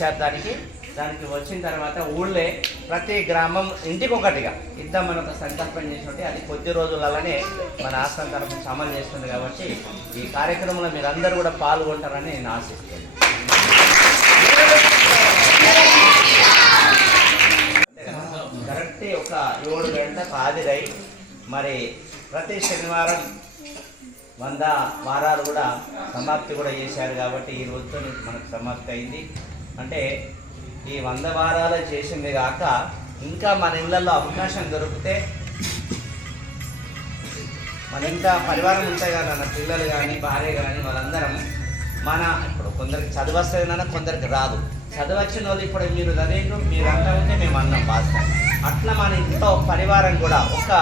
ఇచ్చారు. దానికి వచ్చిన తర్వాత ఊళ్ళే ప్రతి గ్రామం ఇంటికి ఒకటిగా ఇద్దామని ఒక సంకల్పం చేసినట్టు అది కొద్ది రోజులలోనే మన ఆశ్రమం తరఫున అమలు చేస్తుంది. కాబట్టి ఈ కార్యక్రమంలో మీరందరూ కూడా పాల్గొంటారని నేను ఆశిస్తున్నాను. కరెక్ట్ ఒక 7 గంటలకు హాజరై మరి ప్రతి శనివారం 100 వారాలు కూడా సమాప్తి కూడా చేశారు. కాబట్టి ఈ రోజుతో మనకు సమాప్తి అయింది. అంటే ఈ 100 వారాలు చేసింది కాక ఇంకా మన ఇళ్ళల్లో అవకాశం దొరికితే మన ఇంకా పరివారం ఉంటాయి కదా, నా పిల్లలు కానీ భార్య కానీ వాళ్ళందరం ఇప్పుడు కొందరికి చదువు వస్తుందన్నా కొందరికి రాదు. చదువచ్చిన వాళ్ళు ఇప్పుడు మీరు చదివేను మీరంతా ఉంటే మేము అన్నాం బాగా. అట్లా మన ఇంట్లో పరివారం కూడా ఒక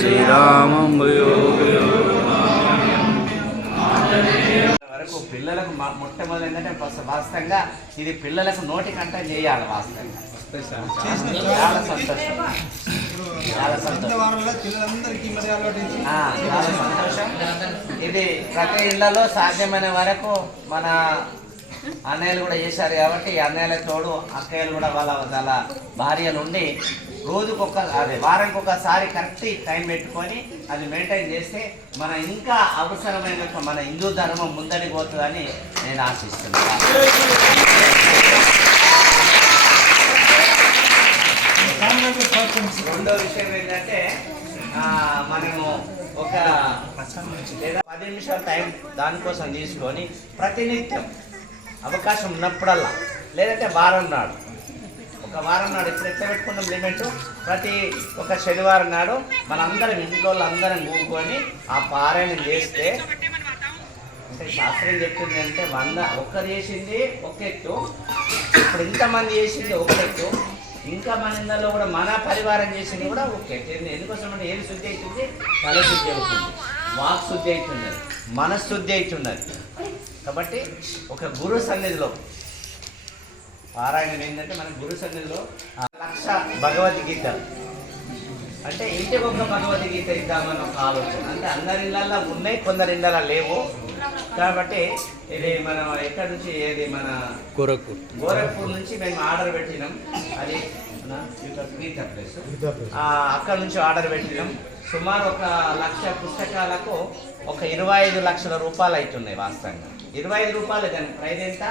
శ్రీరామం వరకు పిల్లలకు మొట్టమొదటి ఏంటంటే వాస్తవంగా ఇది పిల్లలకు నోటి కంట చేయాలి. వాస్తవంగా చాలా సంతోషం, చాలా సంతోషం. ఇది ప్రతి ఇళ్లలో సాధ్యమైన వరకు మన అన్నయ్యలు కూడా చేశారు. కాబట్టి ఈ అన్నయ్యల తోడు అక్కయ్యలు కూడా వాళ్ళ భార్యలు ఉండి వారానికి ఒకసారి కరెక్ట్ టైం పెట్టుకొని అది మెయింటైన్ చేస్తే మన ఇంకా అవసరమైన మన హిందూ ధర్మం ముందడికి పోతుందని నేను ఆశిస్తున్నాను. రెండో విషయం ఏంటంటే మనము ఒక 10 నిమిషాల టైం దానికోసం తీసుకొని ప్రతినిత్యం అవకాశం ఉన్నప్పుడల్లా లేదంటే వారం నాడు ఒక వారం నాడు ఇప్పుడు ఎట్లా పెట్టుకున్నాం లిమిట్ ప్రతి ఒక శనివారం నాడు మనందరం ఇంట్లో అందరం కూకొని ఆ పారాయణం చేస్తే అంటే శాస్త్రం చెప్తుంది అంటే 100 ఒక్కరు చేసింది ఒక ఎత్తు, ఇప్పుడు ఇంతమంది చేసింది ఒక ఎత్తు, ఇంకా మన ఇంట్లో కూడా మన పరివారం చేసింది కూడా ఒక ఎత్తు. ఎందుకోసం అంటే ఏది శుద్ధి అవుతుంది? తల శుద్ధి అవుతుంది, వాక్ శుద్ధి అవుతున్నది, మనశుద్ధి అవుతున్నది. కాబట్టి ఒక గురు సన్నిధిలో పారాయణం ఏంటంటే మన గురు సన్నిధిలో 1,00,000 భగవద్గీత అంటే ఇంటికి ఒక భగవద్గీత ఇద్దామని ఒక ఆలోచన. అంటే అందరి ఇళ్ళల్లో ఉన్నాయి, కొందరి ఇళ్ళల్లో లేవు. కాబట్టి ఇది మనం ఎక్కడి నుంచి ఏది మన గోరఖ్పూర్ నుంచి మేము ఆర్డర్ పెట్టినాం. అది ప్లేస్ అక్కడ నుంచి ఆర్డర్ పెట్టినాం. సుమారు ఒక 1,00,000 పుస్తకాలకు ఒక 25 లక్షల రూపాయలు అవుతున్నాయి. వాస్తవంగా 25 రూపాయలు, దాని ప్రైజ్ ఎంత?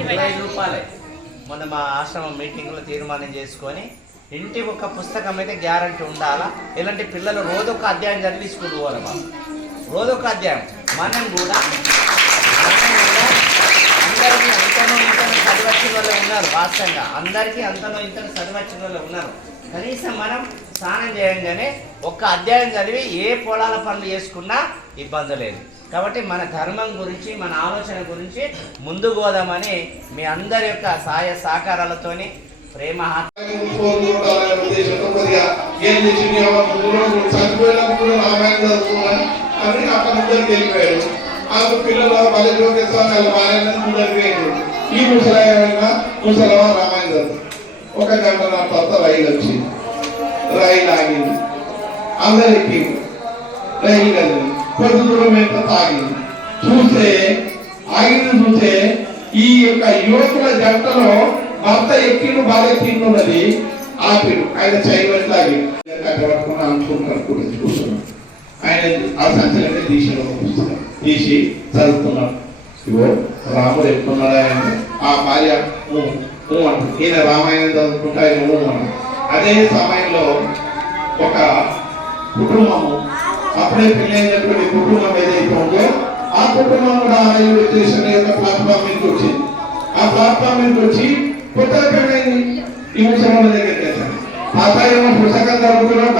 25 రూపాయలే. మొన్న మా ఆశ్రమం మీటింగ్లో తీర్మానం చేసుకొని ఇంటికి ఒక పుస్తకం అయితే గ్యారంటీ ఉండాలా. ఇలాంటి పిల్లలు రోజొక అధ్యాయం చదివి స్కూల్ పోవాలి. రోజొక అధ్యాయం మనం కూడా అందరికీ అంతనో ఇంతనో చదివచ్చిన వాళ్ళు ఉన్నారు. వాస్తవంగా అందరికీ అంతనో ఇంతనో చదివచ్చిన వాళ్ళు ఉన్నారు. కనీసం మనం స్నానం చేయంగానే ఒక్క అధ్యాయం చదివి ఏ పొలాల పనులు చేసుకున్నా ఇబ్బంది లేదు. కాబట్టి మన ధర్మం గురించి మన ఆలోచన గురించి ముందుకు పోదామని మీ అందరి యొక్క సహాయ సహకారాలతోని ప్రేమ ఒక గంట తర్వాత రైలు వచ్చింది. రైలు ఆగింది, అందరికి రైలు కలిగింది. కొద్ది దూరం ఎంత తాగింది చూస్తే ఈ యొక్క యువకుల జంటలో భర్త ఎక్కిను భార్య తిన్నున్నది ఆపిడు. ఆయన చైవరి తాగి పట్టుకుని అనుకుంటారు కూర్చున్నాడు. ఆయన ఆ సంచలనే తీసి చదువుతున్నాడు. ఇగో రాముడు ఎట్లున్నాడా అంటే ఆ భార్య అంటారు. ఈయన రామాయణం చదువుకుంటా ఆయన అన్నాడు. అదే సమయంలో ఒక కుటుంబము అప్పుడే పెళ్ళైనటువంటి కుటుంబం ఏదైతే ఉందో ఆ కుటుంబం కూడా రైల్వే స్టేషన్ యొక్క ప్లాట్ఫామ్ మీదకి వచ్చింది. ఆ ప్లాట్ఫామ్ మీదకి వచ్చి కొత్తగా పెళ్ళైంది ఈ ముసలి దగ్గరికి వచ్చాను. ఆ పుస్తకం చదువుతున్నాం